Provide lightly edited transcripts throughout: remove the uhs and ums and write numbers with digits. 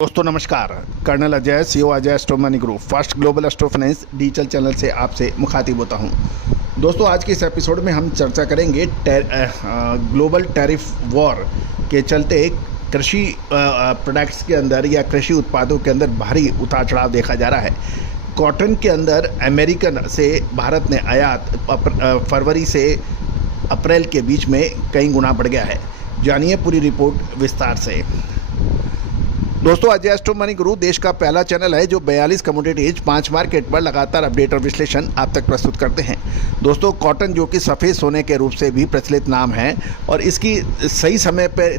दोस्तों नमस्कार। Colonel Ajay, CEO Ajay astro money group first global astro finance digital channel से आपसे मुखातिब होता हूं। दोस्तों आज के इस एपिसोड में हम चर्चा करेंगे ग्लोबल टैरिफ वॉर के चलते कृषि प्रोडक्ट्स के अंदर या कृषि उत्पादों के अंदर भारी उतार चढ़ाव देखा जा रहा है। कॉटन के अंदर अमेरिकन से भारत ने आयात फरवरी से अप्रैल के बीच में कई गुना बढ़ गया है। जानिए पूरी रिपोर्ट विस्तार से। दोस्तों अजय एस्ट्रो मनी गुरु देश का पहला चैनल है जो 42 कमोडिटीज 5 मार्केट पर लगातार अपडेट और विश्लेषण आप तक प्रस्तुत करते हैं। दोस्तों कॉटन जो कि सफ़ेद सोने के रूप से भी प्रचलित नाम है और इसकी सही समय पर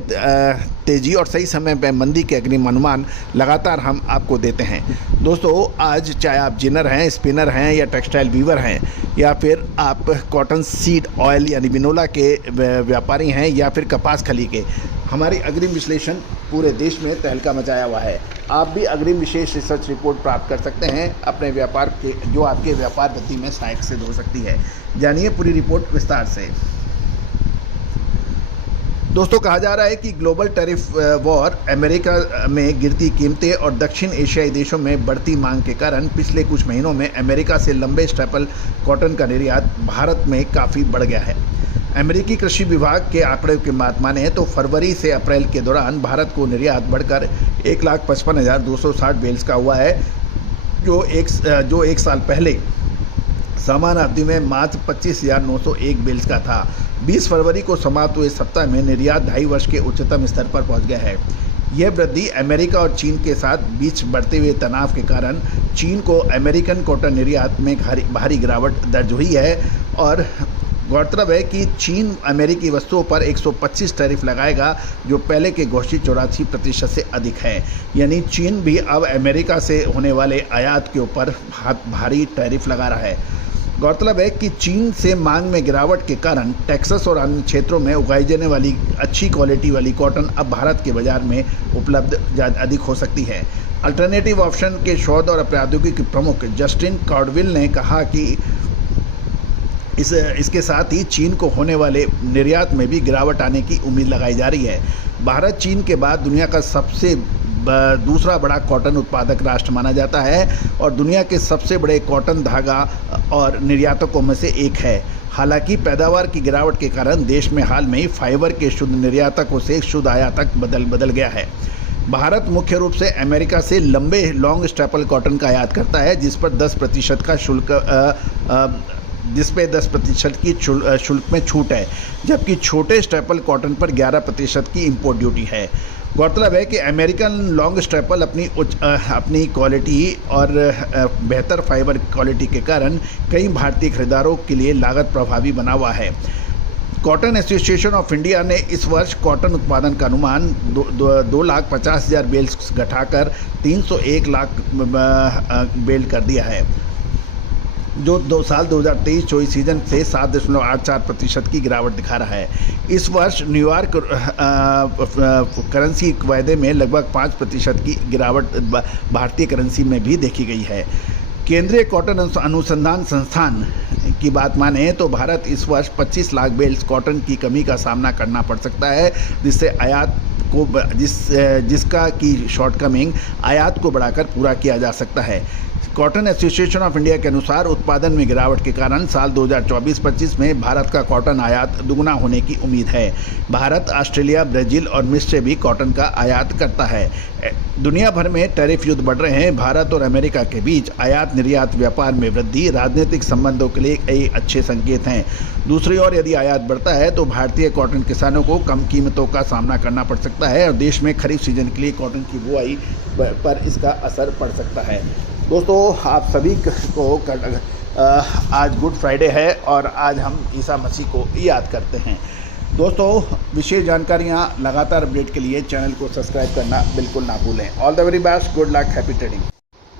तेज़ी और सही समय पर मंदी के अग्रिम अनुमान लगातार हम आपको देते हैं। दोस्तों आज चाहे आप जिनर हैं, स्पिनर हैं या टेक्सटाइल वीवर हैं या फिर आप कॉटन सीड ऑयल यानी बिनोला के व्यापारी हैं या फिर कपास खली के, हमारी अग्रिम विश्लेषण पूरे देश में तहलका मचाया हुआ है। आप भी अग्रिम विशेष रिसर्च रिपोर्ट प्राप्त कर सकते हैं अपने व्यापार के, जो आपके व्यापार वृद्धि में सहायक सिद्ध हो सकती है। जानिए पूरी रिपोर्ट विस्तार से। दोस्तों कहा जा रहा है कि ग्लोबल टैरिफ वॉर अमेरिका में गिरती कीमतें और दक्षिण एशियाई देशों में बढ़ती मांग के कारण पिछले कुछ महीनों में अमेरिका से लंबे स्टेपल कॉटन का निर्यात भारत में काफ़ी बढ़ गया है। अमेरिकी कृषि विभाग के आंकड़े की बात माने तो फरवरी से अप्रैल के दौरान भारत को निर्यात बढ़कर 1,55,260 बेल्स का हुआ है, जो एक साल पहले समान अवधि में मात्र 25,901 बेल्स का था। 20 फरवरी को समाप्त हुए सप्ताह में निर्यात 2.5 वर्ष के उच्चतम स्तर पर पहुंच गया है। यह वृद्धि अमेरिका और चीन के साथ बीच बढ़ते हुए तनाव के कारण चीन को अमेरिकन कॉटन निर्यात में भारी गिरावट दर्ज हुई है और गौरतलब है कि चीन अमेरिकी वस्तुओं पर 125 टैरिफ लगाएगा, जो पहले के घोषित 84% से अधिक है। यानी चीन भी अब अमेरिका से होने वाले आयात के ऊपर भारी टैरिफ लगा रहा है। गौरतलब है कि चीन से मांग में गिरावट के कारण टेक्सास और अन्य क्षेत्रों में उगाई जाने वाली अच्छी क्वालिटी वाली कॉटन अब भारत के बाजार में उपलब्ध अधिक हो सकती है। अल्टरनेटिव ऑप्शन के शोध और प्रौद्योगिकी प्रमुख जस्टिन कॉर्डविल ने कहा कि इसके साथ ही चीन को होने वाले निर्यात में भी गिरावट आने की उम्मीद लगाई जा रही है। भारत चीन के बाद दुनिया का सबसे दूसरा बड़ा कॉटन उत्पादक राष्ट्र माना जाता है और दुनिया के सबसे बड़े कॉटन धागा और निर्यातकों में से एक है। हालांकि पैदावार की गिरावट के कारण देश में हाल में ही फाइबर के शुद्ध निर्यातकों से शुद्ध आयातक बदल गया है। भारत मुख्य रूप से अमेरिका से लंबे लॉन्ग स्टेपल कॉटन का आयात करता है, जिस पर 10% का जिस पे 10% की शुल्क में छूट है, जबकि छोटे स्टेपल कॉटन पर 11% की इंपोर्ट ड्यूटी है। गौरतलब है कि अमेरिकन लॉन्ग स्टेपल अपनी क्वालिटी और बेहतर फाइबर क्वालिटी के कारण कई भारतीय खरीदारों के लिए लागत प्रभावी बना हुआ है। कॉटन एसोसिएशन ऑफ इंडिया ने इस वर्ष कॉटन उत्पादन का अनुमान 2,50,000 बेल्स घटाकर 301 लाख बेल कर दिया है, जो 2023-24 सीजन से 7.84% की गिरावट दिखा रहा है। इस वर्ष न्यूयॉर्क करेंसी वायदे में लगभग 5% की गिरावट भारतीय करेंसी में भी देखी गई है। केंद्रीय कॉटन अनुसंधान संस्थान की बात माने तो भारत इस वर्ष 25 लाख बेल्स कॉटन की कमी का सामना करना पड़ सकता है, जिसका की शॉर्टकमिंग आयात को बढ़ाकर पूरा किया जा सकता है। कॉटन एसोसिएशन ऑफ इंडिया के अनुसार उत्पादन में गिरावट के कारण साल 2024-25 में भारत का कॉटन आयात दुगुना होने की उम्मीद है। भारत, ऑस्ट्रेलिया, ब्राज़ील और मिस्र से भी कॉटन का आयात करता है। दुनिया भर में टैरिफ युद्ध बढ़ रहे हैं। भारत और अमेरिका के बीच आयात निर्यात व्यापार में वृद्धि राजनीतिक संबंधों के लिए कई अच्छे संकेत हैं। दूसरी ओर यदि आयात बढ़ता है तो भारतीय कॉटन किसानों को कम कीमतों का सामना करना पड़ सकता है और देश में खरीफ सीजन के लिए कॉटन की बुआई पर इसका असर पड़ सकता है। दोस्तों आप सभी को आज गुड फ्राइडे है और आज हम ईसा मसीह को याद करते हैं। दोस्तों विशेष जानकारियाँ लगातार अपडेट के लिए चैनल को सब्सक्राइब करना बिल्कुल ना भूलें। All the very best, good luck, happy trading.